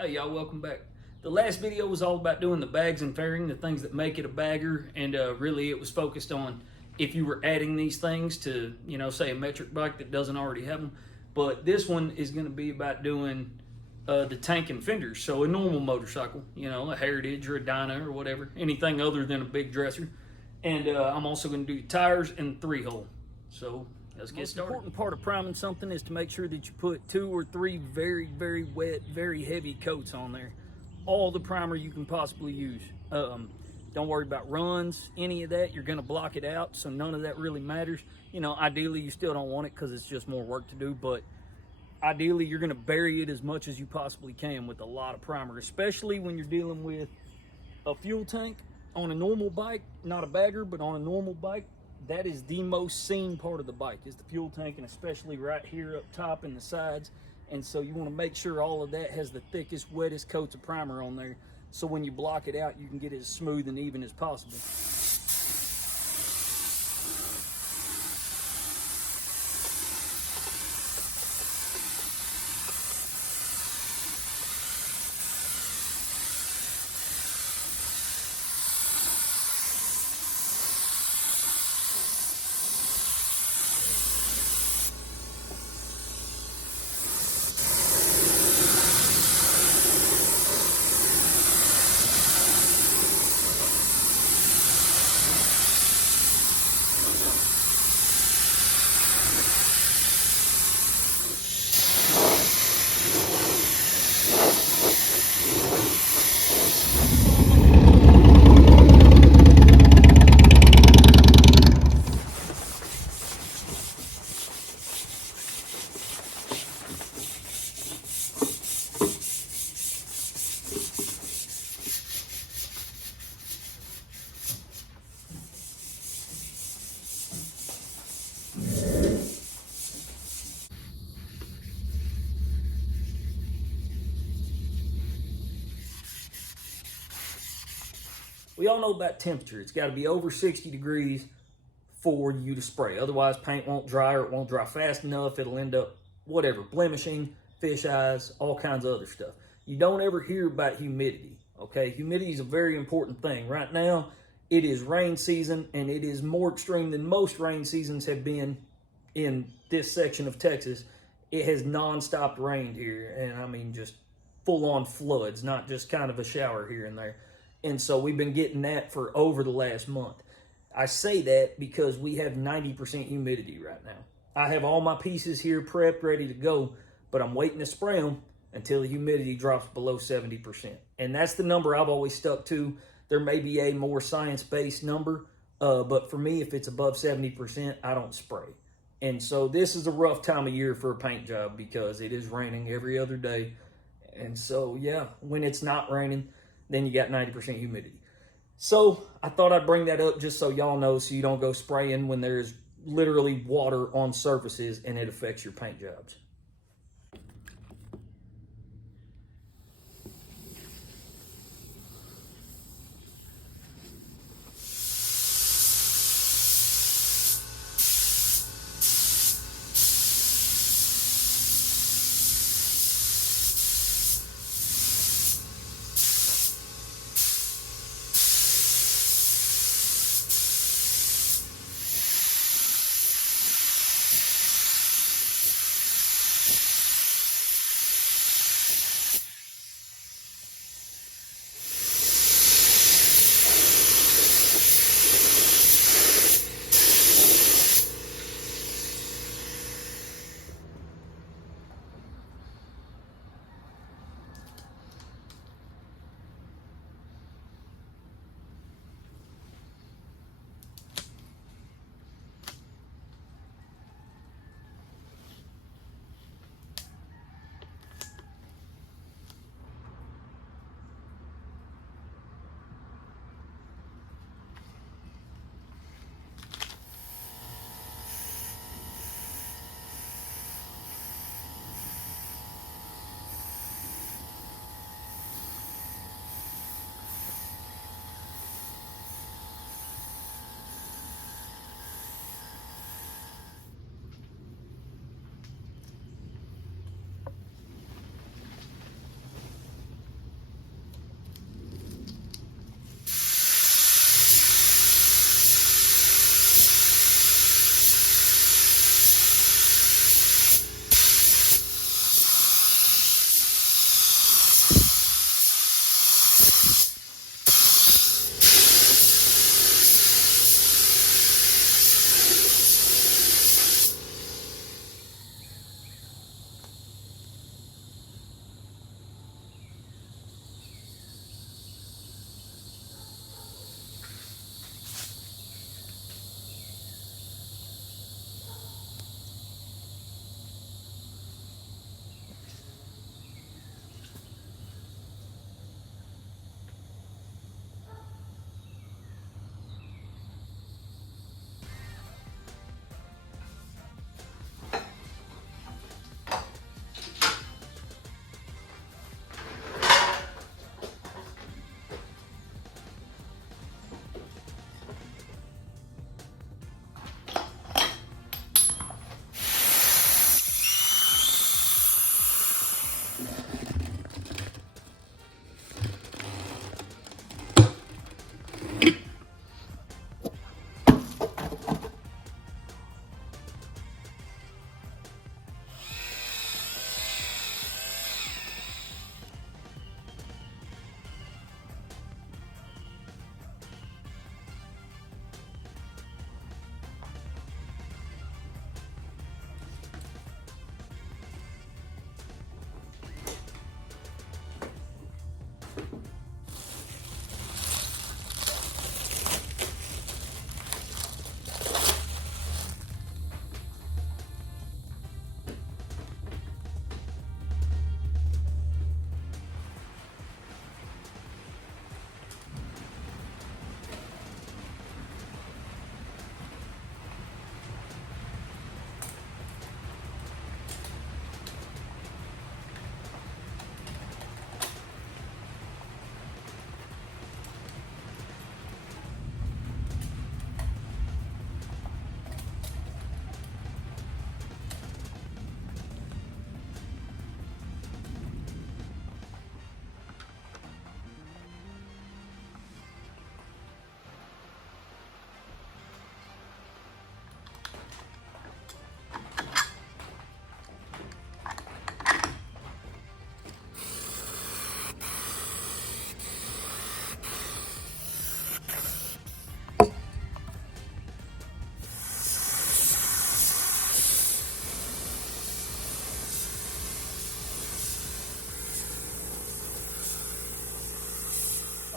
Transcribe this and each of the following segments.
Hey y'all, welcome back. The last video was all about doing the bags and fairing, the things that make it a bagger, and really it was focused on if you were adding these things to, say a metric bike that doesn't already have them. But this one is going to be about doing the tank and fenders. So a normal motorcycle, a Heritage or a Dyna or whatever, anything other than a big dresser. And I'm also going to do tires and 3-hole. So let's get started. The important part of priming something is to make sure that you put 2 or 3 very, very wet, very heavy coats on there. All the primer you can possibly use. Don't worry about runs, any of that. You're going to block it out, so none of that really matters. Ideally you still don't want it because it's just more work to do, but ideally you're going to bury it as much as you possibly can with a lot of primer, especially when you're dealing with a fuel tank on a normal bike, not a bagger, but on a normal bike. That is the most seen part of the bike, is the fuel tank, and especially right here up top and the sides. And so you want to make sure all of that has the thickest, wettest coats of primer on there, so when you block it out, you can get it as smooth and even as possible. We all know about temperature. It's got to be over 60 degrees for you to spray. Otherwise, paint won't dry, or it won't dry fast enough. It'll end up, whatever, blemishing, fish eyes, all kinds of other stuff. You don't ever hear about humidity, okay? Humidity is a very important thing. Right now, it is rain season, and it is more extreme than most rain seasons have been in this section of Texas. It has non-stop rained here, and I mean just full-on floods, not just kind of a shower here and there. And so we've been getting that for over the last month. I say that because we have 90% humidity right now. I have all my pieces here prepped, ready to go, but I'm waiting to spray them until the humidity drops below 70%. And that's the number I've always stuck to. There may be a more science-based number, but for me, if it's above 70%, I don't spray. And so this is a rough time of year for a paint job because it is raining every other day. And so, yeah, when it's not raining, then you got 90% humidity. So I thought I'd bring that up just so y'all know, so you don't go spraying when there's literally water on surfaces and it affects your paint jobs.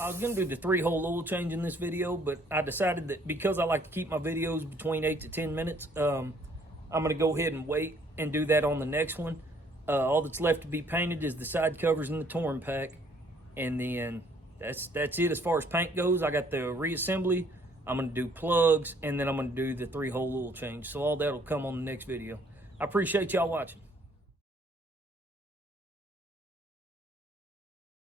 I was gonna do the 3-hole oil change in this video, but I decided that because I like to keep my videos between 8 to 10 minutes, I'm gonna go ahead and wait and do that on the next one. All that's left to be painted is the side covers and the torn pack, and then that's it as far as paint goes. I got the reassembly, I'm gonna do plugs, and then I'm gonna do the 3-hole oil change. So all that'll come on the next video. I appreciate y'all watching.